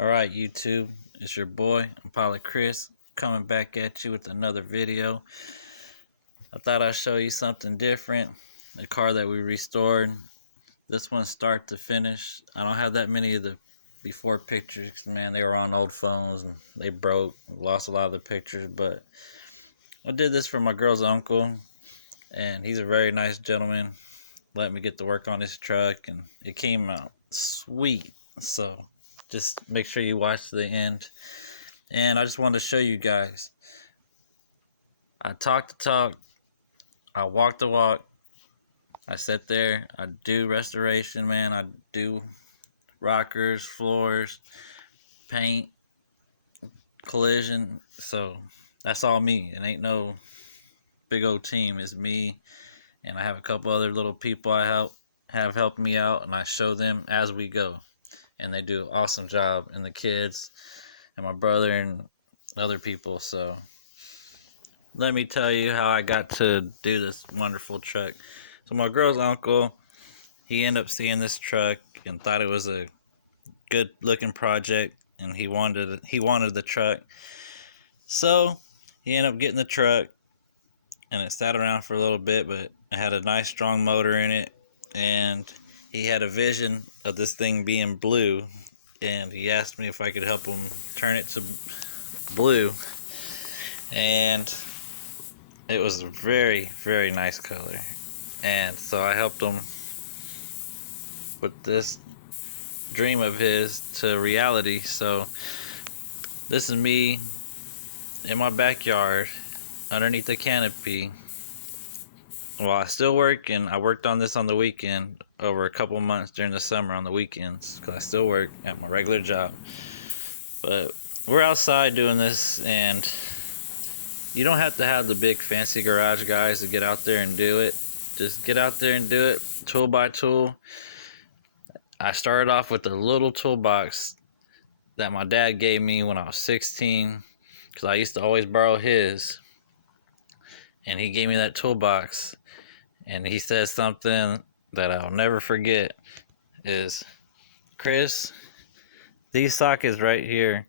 Alright, YouTube, it's your boy, Pilot Chris, coming back at you with another video. I thought I'd show you something different. A car that we restored. This one start to finish. I don't have that many of the before pictures. Man, they were on old phones and they broke. Lost a lot of the pictures, but I did this for my girl's uncle, and he's a very nice gentleman. Let me get to work on his truck, and it came out sweet. So just make sure you watch the end. And I just wanted to show you guys. I talk the talk, I walk the walk, I sit there, I do restoration, man. I do rockers, floors, paint, collision. So that's all me. It ain't no big old team. It's me, and I have a couple other little people I have helped me out, and I show them as we go. And they do an awesome job, and the kids and my brother and other people. So let me tell you how I got to do this wonderful truck. So my girl's uncle, he ended up seeing this truck and thought it was a good looking project, and he wanted the truck. So he ended up getting the truck, and it sat around for a little bit, but it had a nice strong motor in it, and he had a vision of this thing being blue, and he asked me if I could help him turn it to blue, and it was a very, very nice color. And so I helped him with this dream of his to reality. So this is me in my backyard underneath the canopy. Well, I still work, and I worked on this on the weekend over a couple months during the summer on the weekends because I still work at my regular job. But we're outside doing this, and you don't have to have the big fancy garage guys to get out there and do it. Just get out there and do it tool by tool. I started off with a little toolbox that my dad gave me when I was 16, because I used to always borrow his, and he gave me that toolbox, and he said something that I'll never forget is, Chris, these sockets right here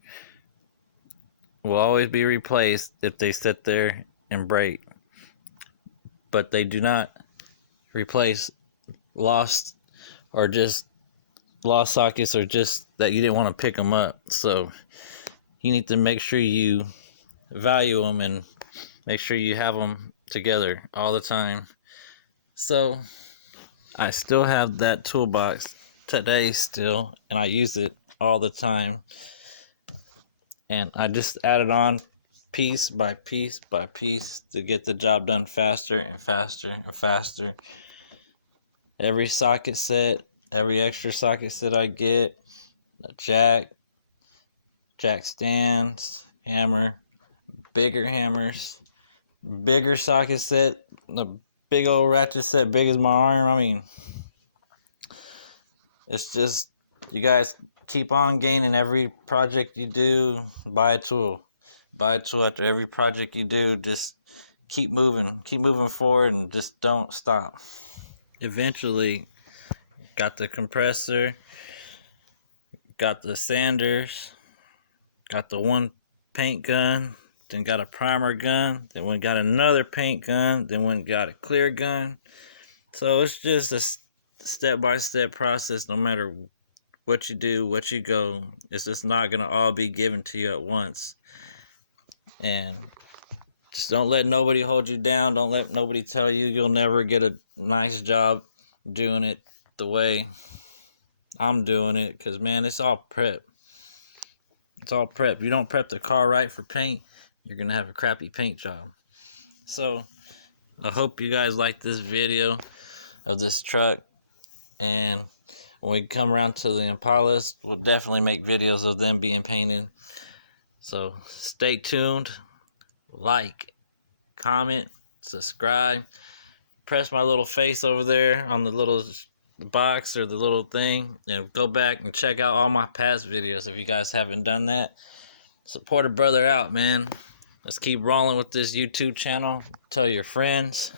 will always be replaced if they sit there and break, but they do not replace lost or just lost sockets, or just that you didn't want to pick them up. So you need to make sure you value them and make sure you have them together all the time. So I still have that toolbox today still, and I use it all the time. And I just added on piece by piece by piece to get the job done faster and faster and faster. Every socket set, every extra socket set I get, a jack stands, hammer, bigger hammers, bigger socket set, the big old ratchet set, big as my arm. I mean, it's just, you guys keep on gaining every project you do. Buy a tool after every project you do. Just keep moving forward, and just don't stop. Eventually got the compressor, got the sanders, got the one paint gun, then got a primer gun, then went got another paint gun, then went got a clear gun. So it's just a step-by-step process. No matter what you do, what you go, it's just not gonna all be given to you at once. And just don't let nobody hold you down. Don't let nobody tell you you'll never get a nice job doing it the way I'm doing it, because man, it's all prep. It's all prep. You don't prep the car right for paint, you're gonna have a crappy paint job. So I hope you guys like this video of this truck, and when we come around to the Impalas, we'll definitely make videos of them being painted. So stay tuned, like, comment, subscribe, press my little face over there on the little box or the little thing, and go back and check out all my past videos if you guys haven't done that. Support a brother out, man. Let's keep rolling with this YouTube channel. Tell your friends,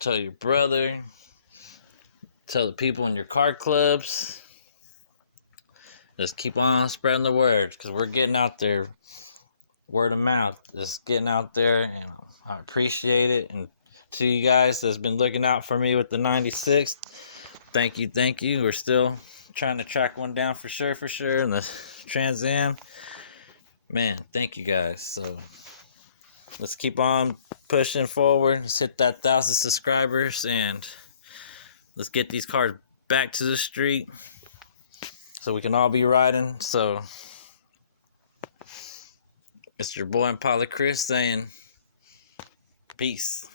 tell your brother, tell the people in your car clubs. just keep on spreading the word, because we're getting out there, word of mouth, just getting out there, and I appreciate it. And to you guys that's been looking out for me with the 96, thank you. We're still trying to track one down for sure, and the Trans Am, man, thank you guys. So let's keep on pushing forward. Let's hit that 1,000 subscribers, and let's get these cars back to the street so we can all be riding. So it's your boy Impala Chris saying peace.